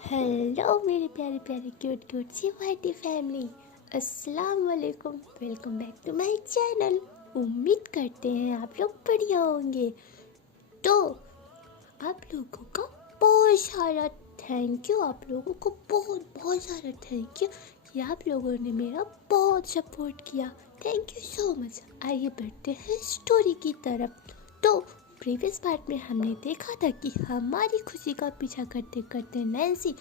Hello मेरे प्यारे प्यारे क्यूट क्यूट सी वाइटी फैमिली। अस्सलाम वालेकुम। Welcome back to my channel. उम्मीद करते हैं आप लोग बढ़िया होंगे। तो आप लोगों का बहुत सारा थैंक यू। आप लोगों को बहुत बहुत सारा थैंक यू कि आप लोगों ने मेरा बहुत सपोर्ट किया। Thank you so much. आइए बढ़ते हैं स्टोरी की तरफ। तो प्रीवियस पार्ट में हमने देखा था कि हमारी खुशी का पीछा करते करते नैन्सी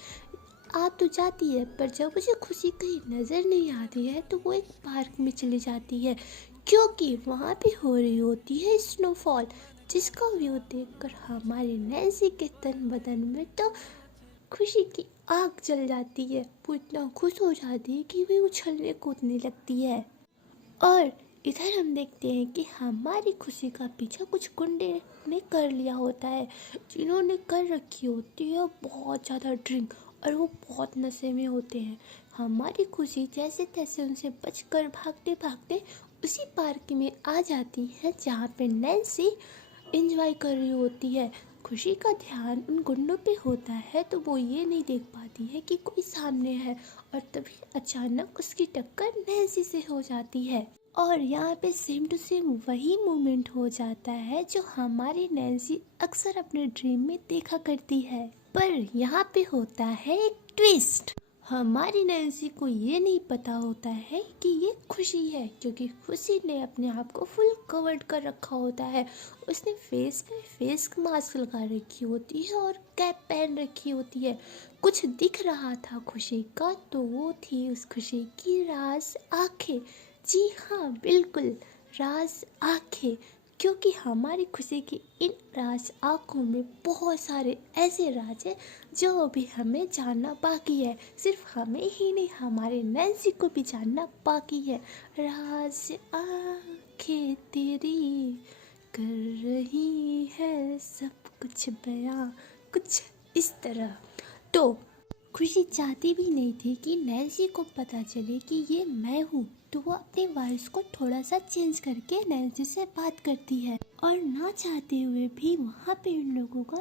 आ तो जाती है, पर जब उसे खुशी कहीं नज़र नहीं आती है तो वो एक पार्क में चली जाती है, क्योंकि वहाँ पे हो रही होती है स्नोफॉल, जिसका व्यू देखकर हमारी नैन्सी के तन बदन में तो खुशी की आग जल जाती है। वो इतना खुश हो जाती है कि वे उछलने कूदने लगती है। और इधर हम देखते हैं कि हमारी खुशी का पीछा कुछ गुंडे ने कर लिया होता है, जिन्होंने कर रखी होती है बहुत ज़्यादा ड्रिंक, और वो बहुत नशे में होते हैं। हमारी खुशी जैसे तैसे उनसे बचकर भागते भागते उसी पार्क में आ जाती है जहाँ पे नैन्सी एंजॉय कर रही होती है। खुशी का ध्यान उन गुंडों पे होता है तो वो ये नहीं देख पाती है कि कोई सामने है, और तभी अचानक उसकी टक्कर नैन्सी से हो जाती है। और यहाँ पे सेम टू सेम वही मोमेंट हो जाता है जो हमारी नैन्सी अक्सर अपने ड्रीम में देखा करती है। पर यहाँ पे होता है एक ट्विस्ट। हमारी नैन्सी को ये नहीं पता होता है कि ये खुशी है, क्योंकि खुशी ने अपने आप को फुल कवर्ड कर रखा होता है। उसने फेस पे फेस मास्क लगा रखी होती है और कैप पहन रखी होती है। कुछ दिख रहा था खुशी का, तो वो थी उस खुशी की राज आंखें। जी हाँ, बिल्कुल, राज आंखें। क्योंकि हमारी खुशी की इन राज आँखों में बहुत सारे ऐसे राज हैं जो अभी हमें जानना बाकी है। सिर्फ हमें ही नहीं, हमारे नैन्सी को भी जानना बाकी है। राज आँखें तेरी कर रही है सब कुछ बयां, कुछ इस तरह। तो खुशी चाहती भी नहीं थी कि नैन्सी को पता चले कि ये मैं हूँ, तो वो अपने वॉइस को थोड़ा सा चेंज करके नैन्सी से बात करती है। और ना चाहते हुए भी वहाँ पे उन लोगों का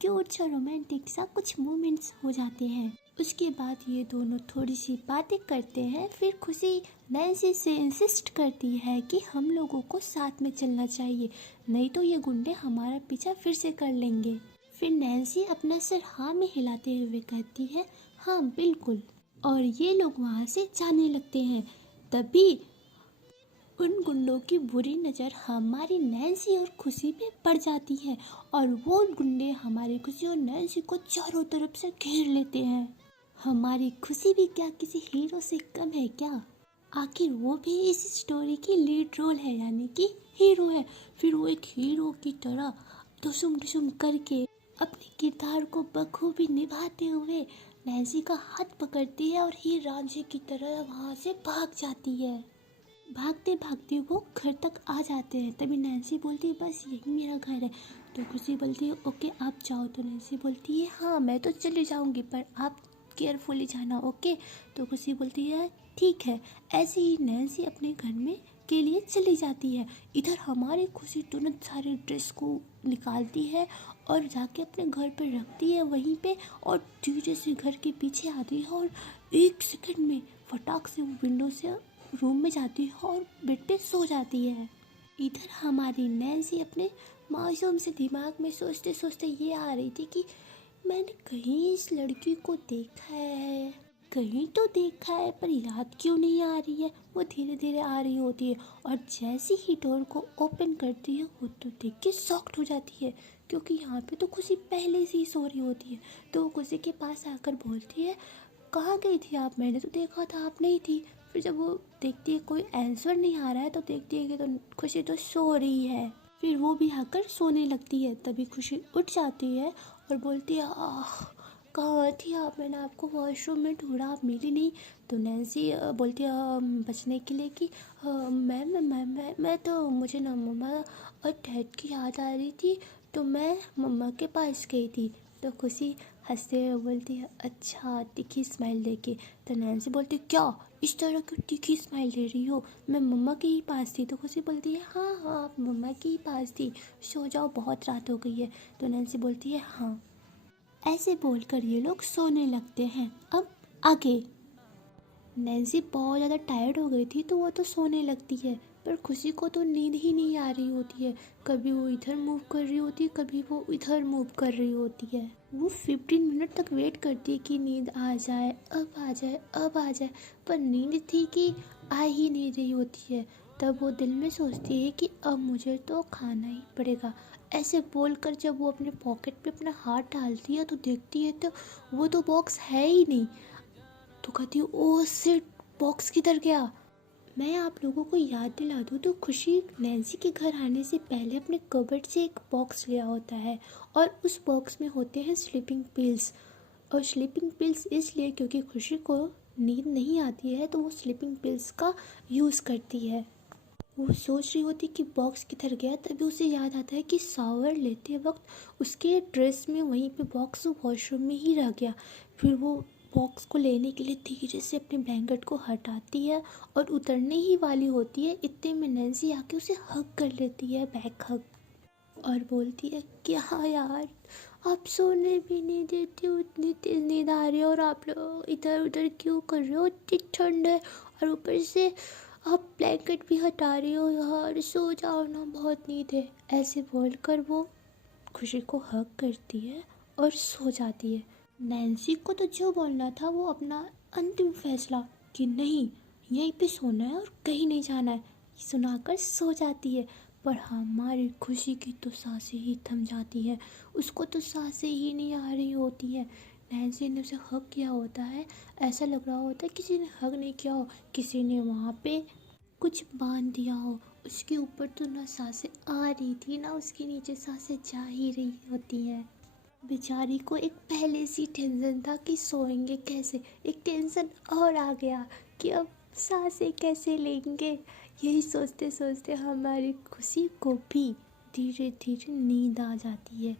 क्यूट सा रोमांटिक सा कुछ मोमेंट्स हो जाते हैं। उसके बाद ये दोनों थोड़ी सी बातें करते हैं। फिर खुशी नैन्सी से इंसिस्ट करती है कि हम लोगों को साथ में चलना चाहिए, नहीं तो ये गुंडे हमारा पीछा फिर से कर लेंगे। फिर नैन्सी अपना सर हाँ में हिलाते हुए कहती है हाँ बिल्कुल, और ये लोग वहाँ से जाने लगते हैं। तभी उन गुंडों की बुरी नज़र हमारी नैन्सी और खुशी पे पड़ जाती है, और वो गुंडे हमारी खुशी और नैन्सी को चारों तरफ से घेर लेते हैं। हमारी खुशी भी क्या किसी हीरो से कम है क्या? आखिर वो भी इस स्टोरी की लीड रोल है, यानी कि हीरो है। फिर वो एक हीरो की तरह टुसुम टुसुम करके अपने किरदार को बखूबी निभाते हुए नैन्सी का हाथ पकड़ती है और हीर रांझे की तरह वहाँ से भाग जाती है। भागते भागते वो घर तक आ जाते हैं। तभी नैन्सी बोलती है बस यही मेरा घर है। तो खुशी बोलती है ओके आप जाओ। तो नैन्सी बोलती है हाँ मैं तो चली जाऊंगी, पर आप केयरफुली जाना, ओके। तो खुशी बोलती है ठीक है। ऐसे ही नैन्सी अपने घर में के लिए चली जाती है। इधर हमारी खुशी तुरंत सारे ड्रेस को निकालती है और जाके अपने घर पे रखती है वहीं पे, और धीरे से घर के पीछे आती है और एक सेकंड में फटाक से वो विंडो से रूम में जाती है और बेड पे सो जाती है। इधर हमारी नैन्सी अपने मासूम से दिमाग में सोचते सोचते ये आ रही थी कि मैंने कहीं इस लड़की को देखा है, कहीं तो देखा है, पर याद क्यों नहीं आ रही है। वो धीरे धीरे आ रही होती है, और जैसे ही डोर को ओपन करती है वो तो देख के शॉक्ड हो जाती है, क्योंकि यहाँ पे तो खुशी पहले से ही सो रही होती है। तो वो खुशी के पास आकर बोलती है कहाँ गई थी आप, मैंने तो देखा था आप नहीं थी। फिर जब वो देखती है कोई आंसर नहीं आ रहा है तो देखती है कि तो खुशी तो सो रही है। फिर वो भी आकर सोने लगती है। तभी खुशी उठ जाती है और बोलती है आह कहाँ थी आप, मैंने आपको वॉशरूम में ढूंढा आप मिली नहीं। तो नैन्सी बोलती है बचने के लिए कि मैं तो मुझे ना मम्मा और डैड की याद आ रही थी, तो मैं मम्मा के पास गई थी। तो खुशी हंसते हुए बोलती है अच्छा, तीखी स्माइल देके। तो नैन्सी बोलती क्या इस तरह क्यों तीखी स्माइल दे रही हो, मैं मम्मा के ही पास थी। तो खुशी बोलती है हाँ हाँ आप मम्मा के ही पास थी, सो जाओ बहुत रात हो गई है। तो नैन्सी बोलती है हाँ। ऐसे बोलकर ये लोग सोने लगते हैं। अब आगे। नैन्सी बहुत ज़्यादा टायर्ड हो गई थी तो वो तो सोने लगती है, पर खुशी को तो नींद ही नहीं आ रही होती है। कभी वो इधर मूव कर रही होती है, कभी वो इधर मूव कर रही होती है। वो 15 मिनट तक वेट करती है कि नींद आ जाए, अब आ जाए, अब आ जाए, पर नींद थी कि आ ही नहीं रही होती है। तब वो दिल में सोचती है कि अब मुझे तो खाना ही पड़ेगा। ऐसे बोलकर जब वो अपने पॉकेट पे अपना हाथ डालती है तो देखती है तो वो तो बॉक्स है ही नहीं। तो कहती हूँ ओ सिट, बॉक्स किधर गया। मैं आप लोगों को याद दिला दूँ तो खुशी नैन्सी के घर आने से पहले अपने कबर्ड से एक बॉक्स लिया होता है और उस बॉक्स में होते हैं स्लीपिंग पिल्स। और स्लीपिंग पिल्स इसलिए क्योंकि खुशी को नींद नहीं आती है तो वो स्लीपिंग पिल्स का यूज़ करती है। वो सोच रही होती कि बॉक्स किधर गया, तभी उसे याद आता है कि शावर लेते वक्त उसके ड्रेस में वहीं पे बॉक्स वॉशरूम में ही रह गया। फिर वो बॉक्स को लेने के लिए धीरे से अपने ब्लैंकेट को हटाती है और उतरने ही वाली होती है, इतने में नैन्सी आके उसे हग कर लेती है, बैक हग, और बोलती है क्या यार, आप सोने भी नहीं देती हो, इतनी तेज नींद आ रही है और आप लोग इधर उधर क्यों कर रहे हो, इतनी ठंड है और ऊपर से आप ब्लैंकेट भी हटा रही हो यार, सो जाओ ना, बहुत नींद है। ऐसे बोलकर वो खुशी को हग करती है और सो जाती है। नैन्सी को तो जो बोलना था वो अपना अंतिम फैसला कि नहीं यहीं पे सोना है और कहीं नहीं जाना है सुनाकर सो जाती है। पर हमारी खुशी की तो सांसें ही थम जाती है, उसको तो सांसें ही नहीं आ रही होती है। नैन्सी ने उसे हग किया होता है, ऐसा लग रहा होता है किसी ने हग नहीं किया हो, किसी ने वहाँ पे कुछ बांध दिया हो। उसके ऊपर तो ना सांसें आ रही थी ना उसके नीचे सांसें जा ही रही होती हैं। बेचारी को एक पहले से टेंशन था कि सोएंगे कैसे, एक टेंशन और आ गया कि अब सांसें कैसे लेंगे। यही सोचते सोचते हमारी खुशी को भी धीरे धीरे नींद आ जाती है।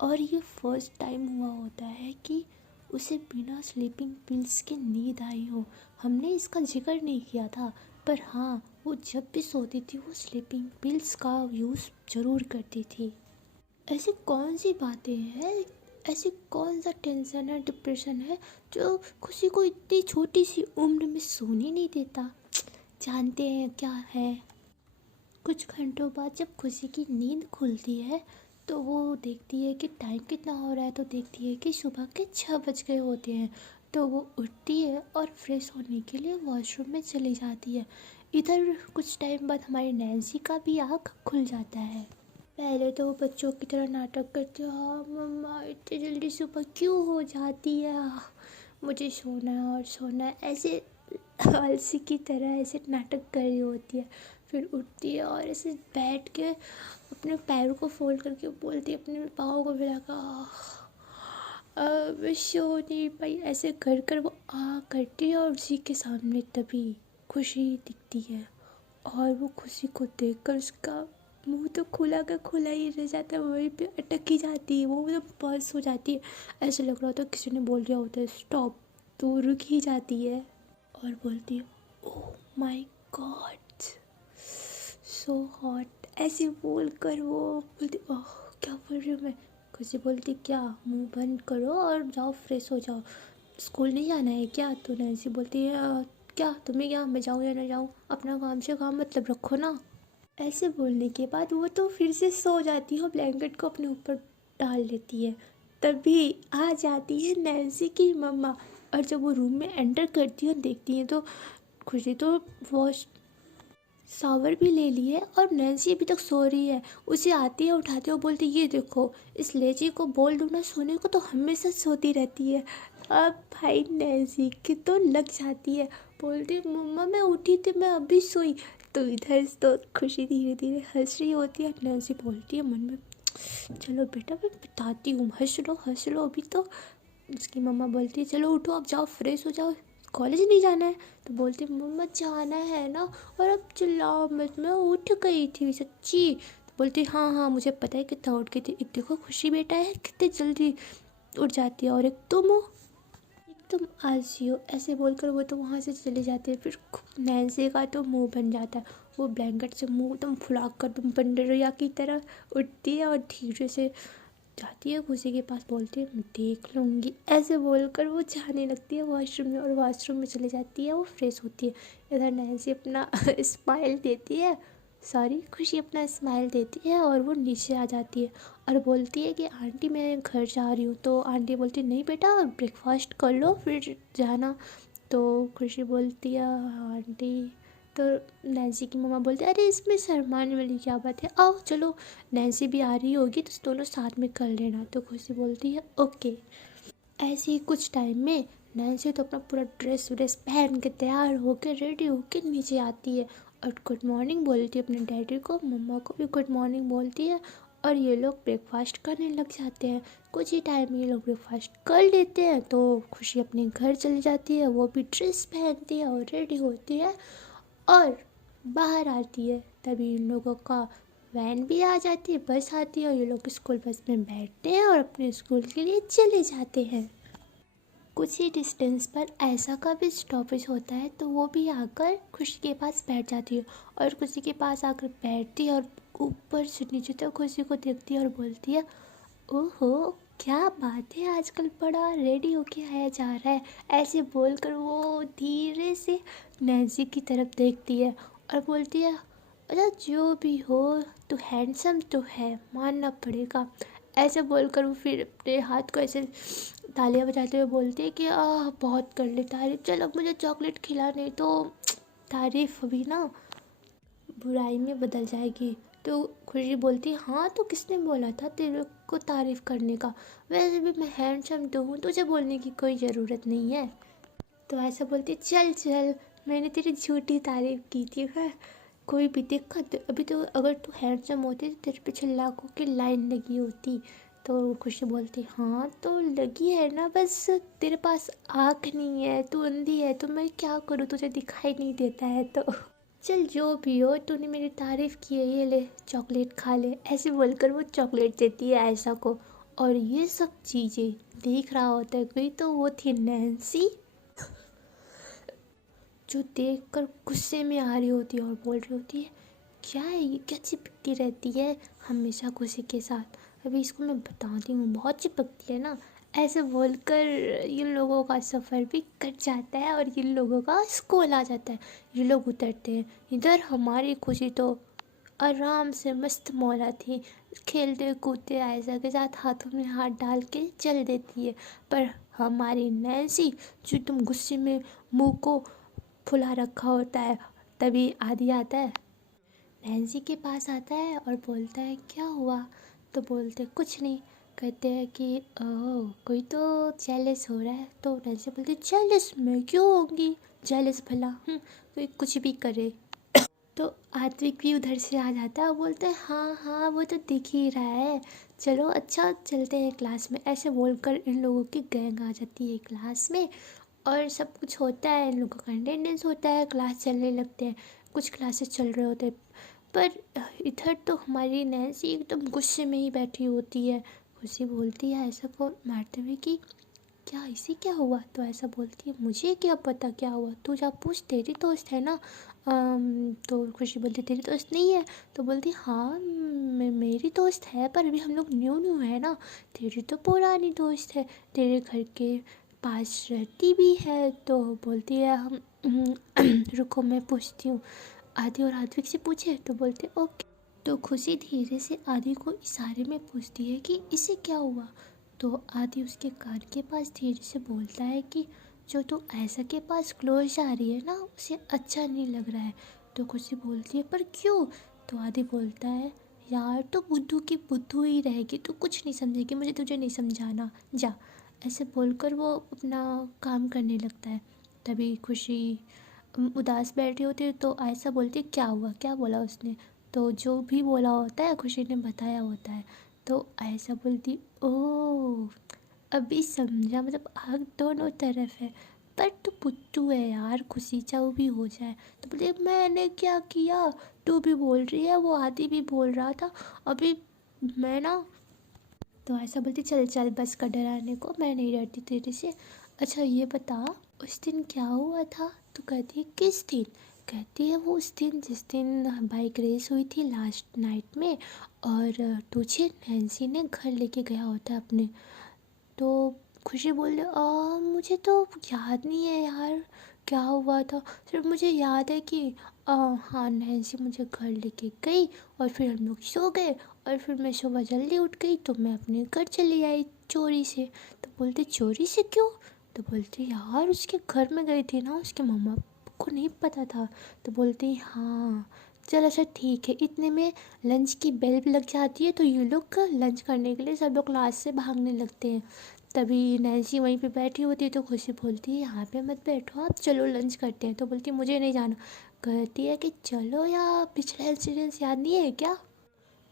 और ये फर्स्ट टाइम हुआ होता है कि उसे बिना स्लीपिंग पिल्स के नींद आई हो। हमने इसका जिक्र नहीं किया था, पर हाँ वो जब भी सोती थी वो स्लीपिंग पिल्स का यूज़ ज़रूर करती थी। ऐसी कौन सी बातें हैं, ऐसी कौन सा टेंशन है, डिप्रेशन है जो खुशी को इतनी छोटी सी उम्र में सोने नहीं देता। जानते हैं क्या है। कुछ घंटों बाद जब खुशी की नींद खुलती है तो वो देखती है कि टाइम कितना हो रहा है, तो देखती है कि सुबह के 6 बज गए होते हैं। तो वो उठती है और फ्रेश होने के लिए वॉशरूम में चली जाती है। इधर कुछ टाइम बाद हमारी नैन्सी का भी आँख खुल जाता है। पहले तो वो बच्चों की तरह नाटक करती है, हाँ मम्मा इतनी जल्दी सुबह क्यों हो जाती है, मुझे सोना है और सोना है, ऐसे आलसी की तरह ऐसे नाटक कर रही होती है। फिर उठती है और ऐसे बैठ के अपने पैरों को फोल्ड करके बोलती है, अपने पाँव को फैलाकर मैं सो नहीं पाई, ऐसे कर कर वो करती है। और उसी के सामने तभी खुशी दिखती है और वो खुशी को देखकर उसका मुंह तो खुला का खुला ही रह जाता है, वहीं पे अटक ही जाती है, वो मतलब बस हो जाती है। ऐसे लग रहा होता है किसी ने बोल दिया होता है स्टॉप, तो रुक ही जाती है और बोलती है oh my God so hot. ऐसे बोल कर वो बोलती ओह क्या बोल रही हूँ मैं। खुशी बोलती क्या, मुंह बंद करो और जाओ फ्रेश हो जाओ, स्कूल नहीं जाना है क्या। तो नैन्सी बोलती है क्या तुम्हें क्या, मैं जाऊँ या ना जाऊँ, अपना काम से काम मतलब रखो ना। ऐसे बोलने के बाद वो तो फिर से सो जाती है और ब्लैंकेट को अपने ऊपर डाल लेती है। तभी आ जाती है नैन्सी की मम्मा, और जब वो रूम में एंटर करती है देखती है तो खुशी तो वॉश शावर भी ले ली है और नैन्सी अभी तक सो रही है। उसे आती है, उठाती है और बोलती है ये देखो इस लेजी को बोल दो ना सोने को, तो हमेशा सोती रहती है। अब भाई नैन्सी की तो लग जाती है, बोलती है मम्मा मैं उठी थी, मैं अभी सोई। तो इधर तो खुशी धीरे धीरे हंस रही होती है। नैन्सी बोलती है मन में चलो बेटा मैं बताती हूँ, हंस लो अभी तो। उसकी मम्मा बोलती है चलो उठो अब जाओ फ्रेश हो जाओ, कॉलेज नहीं जाना है। तो बोलती मम्मा जाना है ना, और अब चिल्लाओ मत, मैं उठ गई थी सच्ची। तो बोलती हाँ हाँ मुझे पता है कितना उठ गई थी, एक देखो खुशी बेटा है कितनी जल्दी उठ जाती है, और एक तुम हो, एक तुम आलसी हो। ऐसे बोलकर वो तो वहाँ से चली जाती है। फिर नैन्सी का तो मुंह बन जाता है, वो ब्लैंकेट से मुंह एकदम फुला कर तुम बंदरिया की तरह उठती है और धीरे से जाती है खुशी के पास, बोलती है मैं देख लूँगी। ऐसे बोलकर वो जाने लगती है वॉशरूम में, और वॉशरूम में चले जाती है, वो फ्रेश होती है। इधर नैन्सी अपना स्माइल देती है, सॉरी खुशी अपना स्माइल देती है, और वो नीचे आ जाती है और बोलती है कि आंटी मैं घर जा रही हूँ। तो आंटी बोलती है नहीं बेटा ब्रेकफास्ट कर लो फिर जाना। तो खुशी बोलती है आंटी, तो नैन्सी की मम्मा बोलती है अरे इसमें शर्माने वाली क्या बात है, आओ चलो नैन्सी भी आ रही होगी तो दोनों साथ में कर लेना। तो खुशी बोलती है ओके। ऐसे ही कुछ टाइम में नैन्सी तो अपना पूरा ड्रेस व्रेस पहन के तैयार होकर रेडी होकर नीचे आती है और गुड मॉर्निंग बोलती है अपने डैडी को, मम्मा को भी गुड मॉर्निंग बोलती है, और ये लोग ब्रेकफास्ट करने लग जाते हैं। कुछ ही टाइम में ये लोग ब्रेकफास्ट कर लेते हैं तो खुशी अपने घर चली जाती है, वो भी ड्रेस पहनती है और रेडी होती है और बाहर आती है। तभी इन लोगों का वैन भी आ जाती है, बस आती है, और ये लोग स्कूल बस में बैठते हैं और अपने स्कूल के लिए चले जाते हैं। कुछ ही डिस्टेंस पर ऐसा का भी स्टॉपेज होता है, तो वो भी आकर खुशी के पास बैठ जाती है, और खुशी के पास आकर बैठती है और ऊपर से नीचे तक खुशी को देखती है और बोलती है ओहो क्या बात है, आजकल बड़ा रेडी होके आया जा रहा है। ऐसे बोलकर वो धीरे से नैन्सी की तरफ देखती है और बोलती है अच्छा जो भी हो तू हैंडसम तो है, मानना पड़ेगा। ऐसे बोलकर वो फिर अपने हाथ को ऐसे तालियां बजाते हुए बोलती है कि बहुत कर ली तारीफ, चल अब मुझे चॉकलेट खिला, नहीं तो तारीफ अभी ना बुराई में बदल जाएगी। तो खुशी बोलती है हाँ तो किसने बोला था तेरे को तारीफ़ करने का, वैसे भी मैं हैंडसम तो हूँ, तुझे बोलने की कोई ज़रूरत नहीं है। तो ऐसा बोलती चल चल मैंने तेरी झूठी तारीफ़ की थी है, कोई भी दिक्कत अभी तो, अगर तू हैंडसम होती तो तेरे पीछे लाखों की लाइन लगी होती। तो खुशी बोलती हाँ तो लगी है ना, बस तेरे पास आँख नहीं है, तू अंधी है, तो मैं क्या करूँ, तुझे दिखाई नहीं देता है तो चल जो भी हो तूने मेरी तारीफ़ की है, ये ले चॉकलेट खा ले। ऐसे बोलकर वो चॉकलेट देती है आयशा को, और ये सब चीज़ें देख रहा होता है कोई, तो वो थी नैन्सी, जो देखकर गुस्से में आ रही होती है और बोल रही होती है क्या है ये, क्या चिपकती रहती है हमेशा खुशी के साथ, अभी इसको मैं बताती हूँ बहुत चिपकती है ना। ऐसे बोलकर इन लोगों का सफ़र भी कट जाता है और इन लोगों का स्कूल आ जाता है। ये लोग उतरते हैं, इधर हमारी खुशी तो आराम से मस्त मौला थी, खेलते कूदते आयशा के साथ हाथों में हाथ डाल के चल देती है। पर हमारी नैन्सी जो तुम गुस्से में मुंह को फुला रखा होता है, तभी आदि आता है, नैन्सी के पास आता है और बोलता है क्या हुआ। तो बोलते कुछ नहीं, कहते हैं कि ओह कोई तो जेलस हो रहा है। तो नैन्सी बोलती जेलस मैं क्यों होंगी, जेलस भला कोई कुछ भी करे। तो आत्विक भी उधर से आ जाता है और बोलते हैं हाँ हाँ वो तो दिख ही रहा है, चलो अच्छा चलते हैं क्लास में। ऐसे बोलकर इन लोगों की गैंग आ जाती है क्लास में, और सब कुछ होता है, इन लोगों का अटेंडेंस होता है, क्लास चलने लगते हैं, कुछ क्लासेस चल रहे होते हैं। पर इधर तो हमारी नैन्सी एकदम गुस्से में ही बैठी होती है। खुशी बोलती है ऐसा को मारते हुए कि क्या इसे क्या हुआ। तो ऐसा बोलती है मुझे क्या पता क्या हुआ, तू जा पूछ, तेरी दोस्त है ना। तो खुशी बोलती तेरी दोस्त नहीं है। तो बोलती हाँ मेरी दोस्त है, पर अभी हम लोग न्यू न्यू है ना, तेरी तो पुरानी दोस्त है, तेरे घर के पास रहती भी है। तो बोलती है हम रुको मैं पूछती हूँ, आदि और आद्विक से पूछे। तो बोलते ओके। तो खुशी धीरे से आदि को इशारे में पूछती है कि इसे क्या हुआ। तो आदि उसके कान के पास धीरे से बोलता है कि जो तू ऐसा के पास क्लोज जा रही है ना उसे अच्छा नहीं लग रहा है। तो खुशी बोलती है पर क्यों। तो आदि बोलता है यार तो बुद्धू की बुद्धू ही रहेगी, तू कुछ नहीं समझेगी, मुझे तुझे नहीं समझाना, जा। ऐसे बोलकर वो अपना काम करने लगता है। तभी खुशी उदास बैठी होती है, तो ऐसा बोलती है क्या हुआ, क्या बोला उसने। तो जो भी बोला होता है खुशी ने बताया होता है। तो ऐसा बोलती ओह अभी समझा, मतलब आग दोनों तरफ है, पर तू पुत्तू है यार, खुशी चाहो भी हो जाए। तो बोले मैंने क्या किया, तू भी बोल रही है, वो आदि भी बोल रहा था अभी, मैं ना। तो ऐसा बोलती चल चल बस कर डराने को, मैं नहीं डरती तेरे से। अच्छा ये बता उस दिन क्या हुआ था। तो कहती है किस दिन, कहती है वो उस दिन जिस दिन बाइक रेस हुई थी लास्ट नाइट में, और तुझे नैन्सी ने घर लेके गया होता है अपने। तो खुशी बोल रही, मुझे तो याद नहीं है यार क्या हुआ था, सिर्फ मुझे याद है कि हाँ नैन्सी मुझे घर लेके गई और फिर हम लोग सो गए, और फिर मैं सुबह जल्दी उठ गई तो मैं अपने घर चली आई चोरी से। तो बोलते चोरी से क्यों? तो बोलते यार उसके घर में गई थी ना, उसके मम्मा को नहीं पता था। तो बोलते हाँ चल अच्छा ठीक है। इतने में लंच की बेल भी लग जाती है, तो ये लोग लंच करने के लिए सब लोग क्लास से भागने लगते हैं। तभी नैन्सी वहीं पे बैठी होती है, तो खुशी बोलती है यहाँ पे मत बैठो आप, चलो लंच करते हैं। तो बोलती है मुझे नहीं जाना। कहती है कि चलो या पिछला इंसिडेंस याद नहीं है क्या?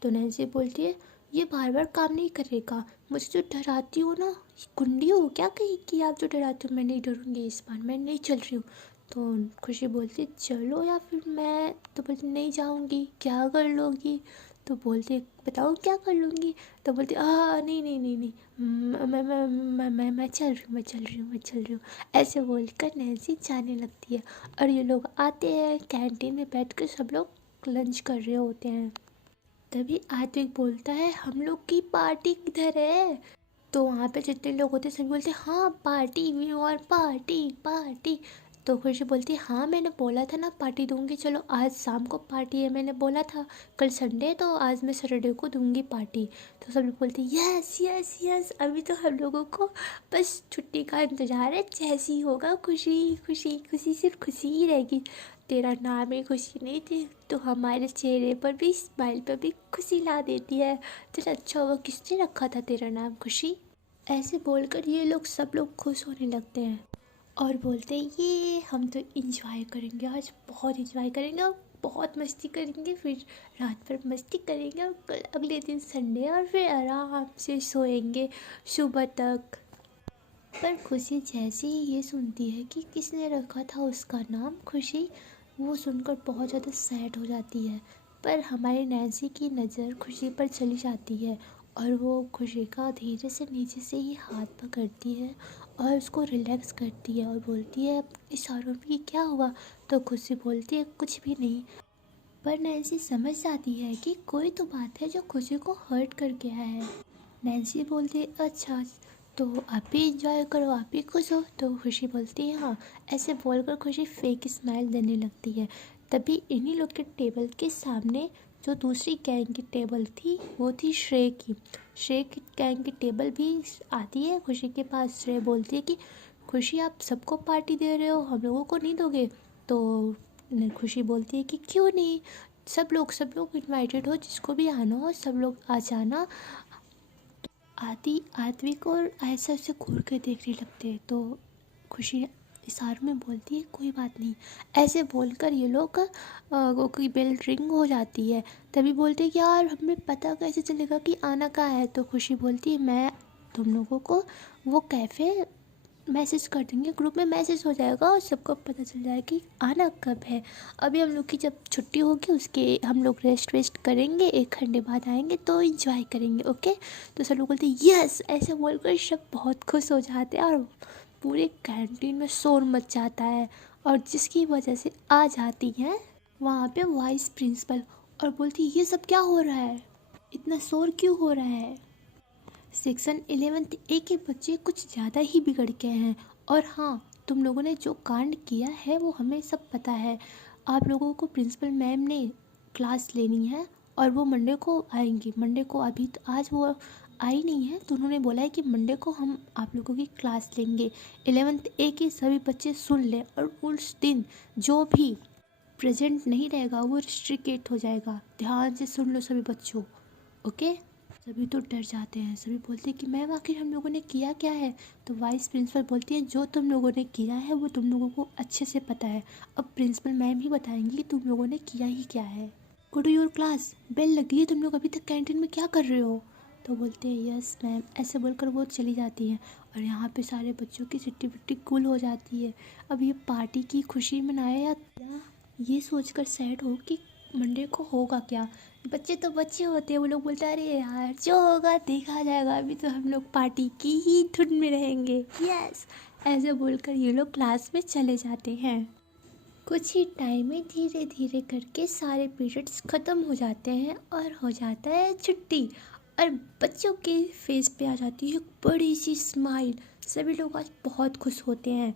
तो नैन्सी बोलती है ये बार बार काम नहीं करेगा, मुझे जो डराती हो ना, गुंडी हो क्या कहीं कि आप जो डराती हो? मैं नहीं डरूंगी, इस बार मैं नहीं चल रही हूँ। तो खुशी बोलती चलो या फिर मैं, तो बोलती नहीं जाऊँगी। क्या कर लोगी? तो बोलती बताओ क्या कर लूँगी? तो बोलती नहीं नहीं नहीं नहीं, मैं चल रही हूँ, मैं चल रही हूँ, मैं चल रही हूँ। ऐसे बोलकर नैन्सी जाने लगती है, और ये लोग आते हैं कैंटीन में बैठ कर सब लोग लंच कर रहे होते हैं। तभी आत्विक बोलता है हम लोग की पार्टी किधर है? तो वहाँ पे जितने लोग होते सभी बोलते हाँ party, we want party party. तो खुशी बोलती है हाँ मैंने बोला था ना पार्टी दूंगी, चलो आज शाम को पार्टी है, मैंने बोला था कल संडे है, तो आज मैं सैटरडे को दूंगी पार्टी। तो सब लोग बोलते यस यस यस, अभी तो हम लोगों को बस छुट्टी का इंतज़ार है, जैसी होगा खुशी खुशी खुशी, सिर्फ खुशी ही रहेगी। तेरा नाम ही खुशी नहीं थी तो हमारे चेहरे पर भी, स्माइल पर भी खुशी ला देती है। तेरा अच्छा हुआ किसने रखा था तेरा नाम खुशी? ऐसे बोलकर ये लोग सब लोग खुश होने लगते हैं और बोलते हैं ये हम तो इंजॉय करेंगे, आज बहुत इंजॉय करेंगे और बहुत मस्ती करेंगे, फिर रात भर मस्ती करेंगे और कल अगले दिन संडे, और फिर आराम से सोएंगे सुबह तक। पर खुशी जैसे ही ये सुनती है कि किसने रखा था उसका नाम खुशी, वो सुनकर बहुत ज़्यादा सैड हो जाती है। पर हमारी नैन्सी की नज़र खुशी पर चली जाती है, और वो खुशी का धीरे से नीचे से ही हाथ पकड़ती है और उसको रिलैक्स करती है और बोलती है इशारों में कि क्या हुआ? तो खुशी बोलती है कुछ भी नहीं। पर नैन्सी समझ जाती है कि कोई तो बात है जो खुशी को हर्ट कर गया है। नैन्सी बोलती है अच्छा तो आप भी इंजॉय करो, आप भी खुश हो? तो खुशी बोलती है हाँ। ऐसे बोलकर खुशी फेक स्माइल देने लगती है। तभी इन्हीं लोग के टेबल के सामने जो दूसरी गैंग की टेबल थी वो थी श्रेय की। श्रेय की गैंग की टेबल भी आती है खुशी के पास। श्रेय बोलती है कि खुशी आप सबको पार्टी दे रहे हो, हम लोगों को नहीं दोगे? तो खुशी बोलती है कि क्यों नहीं, सब लोग इनवाइटेड हो, जिसको भी आना हो सब लोग आ जाना। आदि आत्विक और ऐसा उसे घूर कर देखने लगते हैं। तो खुशी इशारों में बोलती है कोई बात नहीं। ऐसे बोलकर ये लोग कोई बेल रिंग हो जाती है। तभी बोलते हैं कि यार हमें पता कैसे चलेगा कि आना कहाँ है? तो खुशी बोलती है मैं तुम लोगों को वो कैफ़े मैसेज कर देंगे, ग्रुप में मैसेज हो जाएगा और सबको पता चल जाएगा कि आना कब है। अभी हम लोग की जब छुट्टी होगी उसके हम लोग रेस्ट वेस्ट करेंगे, 1 घंटे बाद आएंगे तो इंजॉय करेंगे, ओके? तो सब लोग बोलते हैं यस। ऐसे बोलकर सब बहुत खुश हो जाते हैं और पूरे कैंटीन में शोर मच जाता है, और जिसकी वजह से आ जाती है वहाँ पे वाइस प्रिंसिपल और बोलती है ये सब क्या हो रहा है, इतना शोर क्यों हो रहा है? सेक्शन 11 ए के बच्चे कुछ ज़्यादा ही बिगड़ गए हैं, और हाँ तुम लोगों ने जो कांड किया है वो हमें सब पता है। आप लोगों को प्रिंसिपल मैम ने क्लास लेनी है और वो मंडे को आएंगी। मंडे को अभी तो आज वो आई नहीं है, तो उन्होंने बोला है कि मंडे को हम आप लोगों की क्लास लेंगे। 11th ए के सभी बच्चे सुन लें, और उस दिन जो भी प्रेजेंट नहीं रहेगा वो रिस्ट्रिकेट हो जाएगा। ध्यान से सुन लो सभी बच्चों, ओके? सभी तो डर जाते हैं, सभी बोलते हैं कि मैम आखिर हम लोगों ने किया क्या है? तो वाइस प्रिंसिपल बोलती है जो तुम लोगों ने किया है वो तुम लोगों को अच्छे से पता है, अब प्रिंसिपल मैम ही बताएंगी कि तुम लोगों ने किया ही क्या है। Go to your class, bell लगी है, तुम लोग अभी तक कैंटीन में क्या कर रहे हो? तो बोलते हैं यस मैम। ऐसे बोलकर वो चली जाती हैं, और यहाँ पे सारे बच्चों की सिट्टी पिट्टी गुल हो जाती है। अब ये पार्टी की खुशी मनाए या ये सोचकर सैड हो कि मंडे को होगा क्या। बच्चे तो बच्चे होते हैं, वो लोग बोलते हैं अरे यार जो होगा देखा जाएगा, अभी तो हम लोग पार्टी की ही धुन में रहेंगे, यस। ऐसे बोलकर ये लोग क्लास में चले जाते हैं। कुछ ही टाइम में धीरे धीरे करके सारे पीरियड्स ख़त्म हो जाते हैं और हो जाता है छुट्टी। और बच्चों के फेस पे आ जाती है एक बड़ी सी स्माइल। सभी लोग आज बहुत खुश होते हैं।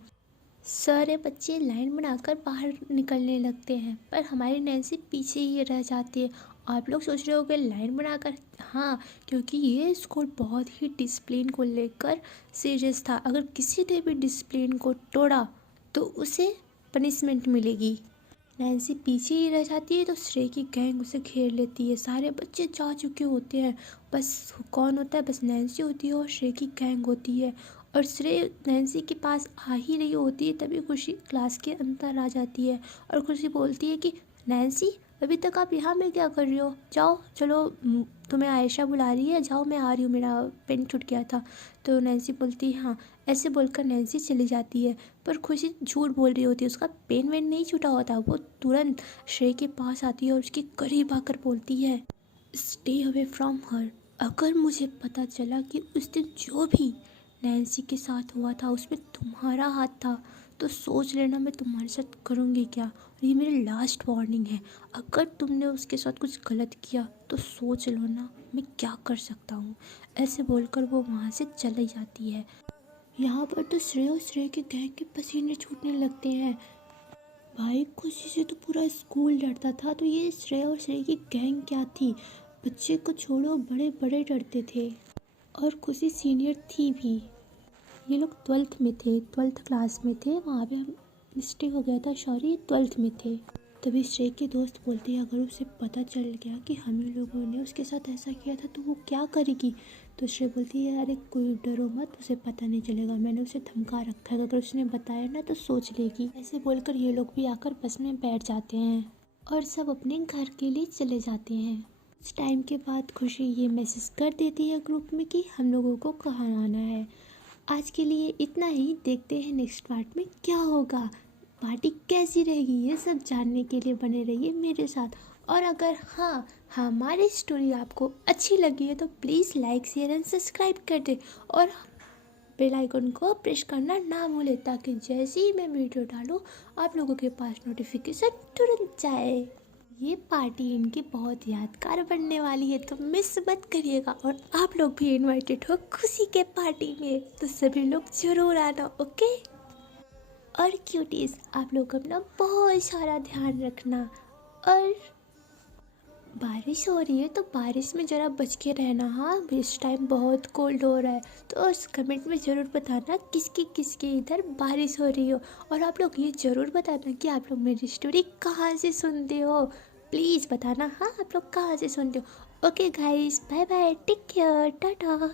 सारे बच्चे लाइन बनाकर बाहर निकलने लगते हैं, पर हमारी नैन्सी पीछे ही रह जाती है। आप लोग सोच रहे होगे लाइन बनाकर, हाँ, क्योंकि ये स्कूल बहुत ही डिसिप्लिन को लेकर सीरियस था। अगर किसी ने भी डिसिप्लिन को तोड़ा तो उसे पनिशमेंट मिलेगी। नैन्सी पीछे ही रह जाती है तो श्रेय की गैंग उसे घेर लेती है। सारे बच्चे जा चुके होते हैं, बस कौन होता है, बस नैन्सी होती है और श्रेय की गैंग होती है। और श्रेय नैन्सी के पास आ ही रही होती है तभी खुशी क्लास के अंदर आ जाती है और खुशी बोलती है कि नैन्सी, अभी तक आप यहाँ में क्या कर रही हो, जाओ चलो, तुम्हें आयशा बुला रही है, जाओ मैं आ रही हूँ, मेरा पेन छूट गया था। तो नैन्सी बोलती है हाँ। ऐसे बोलकर नैन्सी चली जाती है, पर खुशी झूठ बोल रही होती है, उसका पेन वेन नहीं छूटा होता। वो तुरंत श्रेय के पास आती है और उसके करीब आकर बोलती है, स्टे अवे फ्रॉम हर। अगर मुझे पता चला कि उस दिन जो भी नैन्सी के साथ हुआ था उसमें तुम्हारा हाथ था, तो सोच लेना मैं तुम्हारे साथ करूँगी क्या। और ये मेरी लास्ट वार्निंग है, अगर तुमने उसके साथ कुछ गलत किया तो सोच लो ना मैं क्या कर सकता हूँ। ऐसे बोलकर वो वहाँ से चली जाती है। यहाँ पर तो श्रेय और श्रेय के गैंग के पसीने छूटने लगते हैं। भाई खुशी से तो पूरा स्कूल डरता था, तो ये श्रेय और श्रेय की गैंग क्या थी। बच्चे को छोड़ो, बड़े बड़े डरते थे। और खुशी सीनियर थी भी। ये लोग 12th में थे, 12th क्लास में थे, वहाँ पे मिस्टेक हो गया था, सॉरी, 12th में थे। तभी श्रेय के दोस्त बोलते हैं अगर उसे पता चल गया कि हम ही लोगों ने उसके साथ ऐसा किया था तो वो क्या करेगी। तो श्रेय बोलती है अरे कोई डरो मत, उसे पता नहीं चलेगा, मैंने उसे धमका रखा है, अगर उसने बताया ना तो सोच लेगी। ऐसे बोलकर ये लोग भी आकर बस में बैठ जाते हैं और सब अपने घर के लिए चले जाते हैं। कुछ टाइम के बाद खुशी ये मैसेज कर देती है ग्रुप में कि हम लोगों को कहाँ आना है। आज के लिए इतना ही, देखते हैं नेक्स्ट पार्ट में क्या होगा, पार्टी कैसी रहेगी। ये सब जानने के लिए बने रहिए मेरे साथ। और अगर हाँ हमारी स्टोरी आपको अच्छी लगी है तो please like share and subscribe कर दे और बेल आइकन को प्रेस करना ना भूलें, ताकि जैसे ही मैं वीडियो डालूँ आप लोगों के पास नोटिफिकेशन तुरंत जाए। ये पार्टी इनकी बहुत यादगार बनने वाली है, तो मिस मत करिएगा। और आप लोग भी इनवाइटेड हो खुशी के पार्टी में, तो सभी लोग जरूर आना, ओके। और क्यूटीज, आप लोग अपना बहुत सारा ध्यान रखना। और बारिश हो रही है तो बारिश में ज़रा बच के रहना, हाँ, इस टाइम बहुत कोल्ड हो रहा है। तो उस कमेंट में ज़रूर बताना किसकी किसके इधर बारिश हो रही हो। और आप लोग ये ज़रूर बताना कि आप लोग मेरी स्टोरी कहाँ से सुनते हो, प्लीज़ बताना, हाँ, आप लोग कहाँ से सुनते हो। Okay guys, bye bye, take care, Tata.